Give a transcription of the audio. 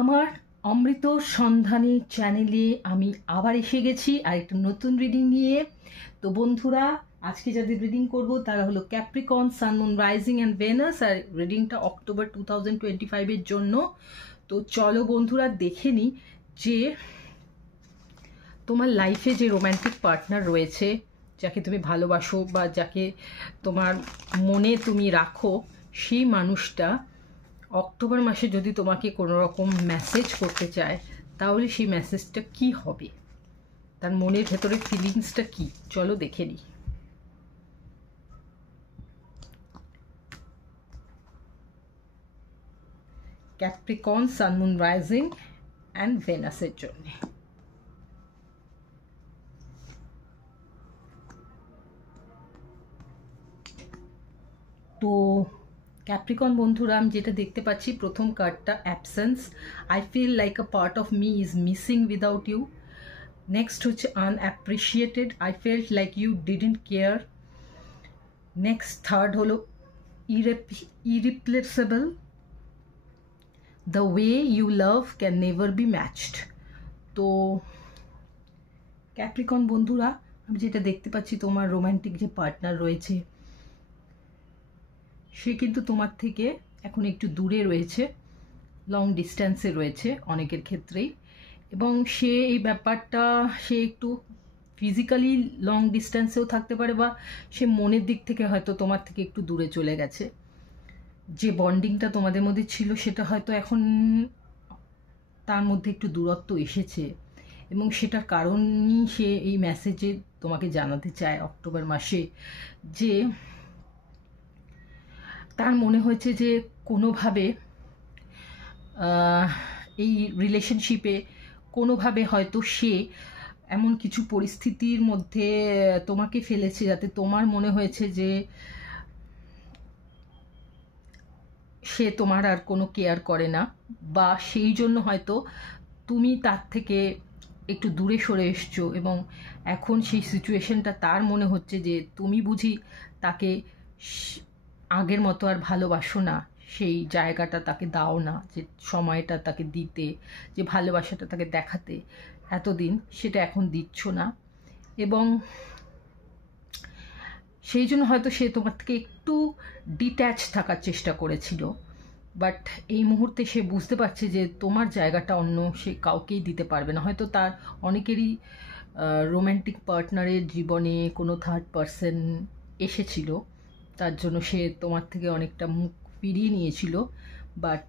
আমার অমৃত সন্ধানী চ্যানেলে আমি আবার এসে গেছি আর একটা নতুন রিডিং নিয়ে। তো বন্ধুরা, আজকে যাদের রিডিং করব তারা হলো Capricorn, sun, moon, rising and Venus. আর রিডিংটা অক্টোবর 2025-এর জন্য। তো চলো বন্ধুরা দেখে নিই যে তোমার লাইফে যে রোম্যান্টিক পার্টনার রয়েছে, যাকে তুমি ভালোবাসো বা যাকে তোমার মনে তুমি রাখো, সেই মানুষটা অক্টোবর মাসে যদি তোমাকে কোনো রকম মেসেজ করতে চায়, তাহলে সেই মেসেজটা কি হবে, তার মনের ভেতরে ফিলিংসটা কি, চলো দেখে নিই। Capricorn, sun, moon, rising and ভেনাসের জন্য। তো ক্যাপ্রিকন বন্ধুরা, আমি যেটা দেখতে পাচ্ছি, প্রথম কার্ডটা absence. I feel like a part of me is missing without you. Next হচ্ছে unappreciated, I felt like you didn't care. Next third হলো irreplaceable, the way you love can never be matched. তো Capricorn বন্ধুরা, আমি যেটা দেখতে পাচ্ছি, তোমার romantic যে পার্টনার রয়েছে, সে কিন্তু তোমার থেকে এখন একটু দূরে রয়েছে, লং ডিস্ট্যান্সে রয়েছে অনেকের ক্ষেত্রেই। এবং সে এই ব্যাপারটা, সে একটু ফিজিক্যালি লং ডিস্ট্যান্সেও থাকতে পারে, বা সে মনের দিক থেকে হয়তো তোমার থেকে একটু দূরে চলে গেছে। যে বন্ডিংটা তোমাদের মধ্যে ছিল, সেটা হয়তো এখন তার মধ্যে একটু দূরত্ব এসেছে, এবং সেটার কারণই সে এই মেসেজে তোমাকে জানাতে চায় অক্টোবর মাসে, যে তার মনে হয়েছে যে কোনোভাবে এই রিলেশনশিপে কোনোভাবে হয়তো সে এমন কিছু পরিস্থিতির মধ্যে তোমাকে ফেলেছে, যাতে তোমার মনে হয়েছে যে সে তোমার আর কোনো কেয়ার করে না, বা সেই জন্য হয়তো তুমি তার থেকে একটু দূরে সরে এসছো। এবং এখন সেই সিচুয়েশনটা তার মনে হচ্ছে যে তুমি বুঝি তাকে আগের মতো আর ভালোবাসো না, সেই জায়গাটা তাকে দাও না, যে সময়টা তাকে দিতে, যে ভালোবাসাটা তাকে দেখাতে এতদিন, সেটা এখন দিচ্ছ না। এবং সেই জন্য হয়তো সে তোমার থেকে একটু ডিট্যাচ থাকার চেষ্টা করেছিল। বাট এই মুহূর্তে সে বুঝতে পারছে যে তোমার জায়গাটা অন্য সে কাউকেই দিতে পারবে না। হয়তো তার অনেকেরই রোম্যান্টিক পার্টনারের জীবনে কোনো থার্ড পারসন এসেছিল, তার জন্য সে তোমার থেকে অনেকটা মুখ ফিরিয়ে নিয়েছিল। বাট